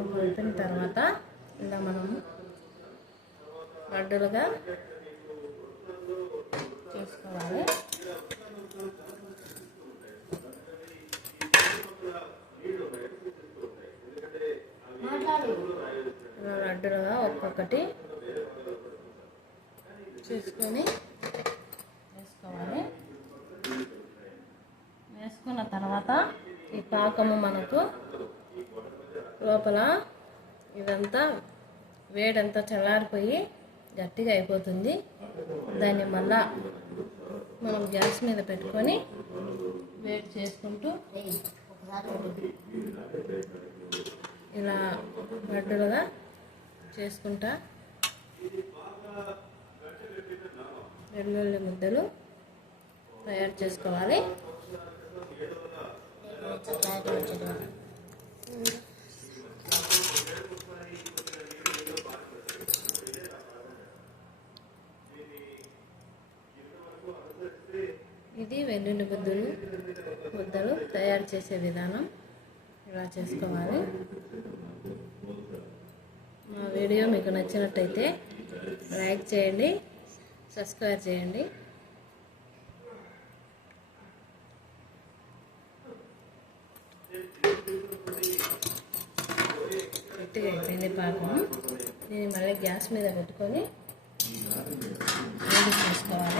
కొంచెం అయిపోయిన తర్వాత ఇలా మనం లడ్డులుగా చేసుకోవాలి. ఇలా లడ్డులుగా ఒక్కొక్కటి చేసుకొని వేసుకోవాలి. వేసుకున్న తర్వాత ఈ పాకము మనకు లోపల ఇదంతా వేడంతా చల్లారిపోయి గట్టిగా అయిపోతుంది. దాన్ని మళ్ళా మనం గ్యాస్ మీద పెట్టుకొని వేడి చేసుకుంటూ ఇలా లడ్డులుగా చేసుకుంటా వెల్లుల్లి ముద్దలు తయారు చేసుకోవాలి. ఇది వెల్లుల్లి ముద్దలు ముద్దలు తయారు చేసే విధానం ఇలా చేసుకోవాలి. మా వీడియో మీకు నచ్చినట్టయితే లైక్ చేయండి సబ్స్క్రైబ్ చేయండి. గట్టిగా అయిపోయింది పాకం. దీన్ని మళ్ళీ గ్యాస్ మీద పెట్టుకొని వేడి చేసుకోవాలి.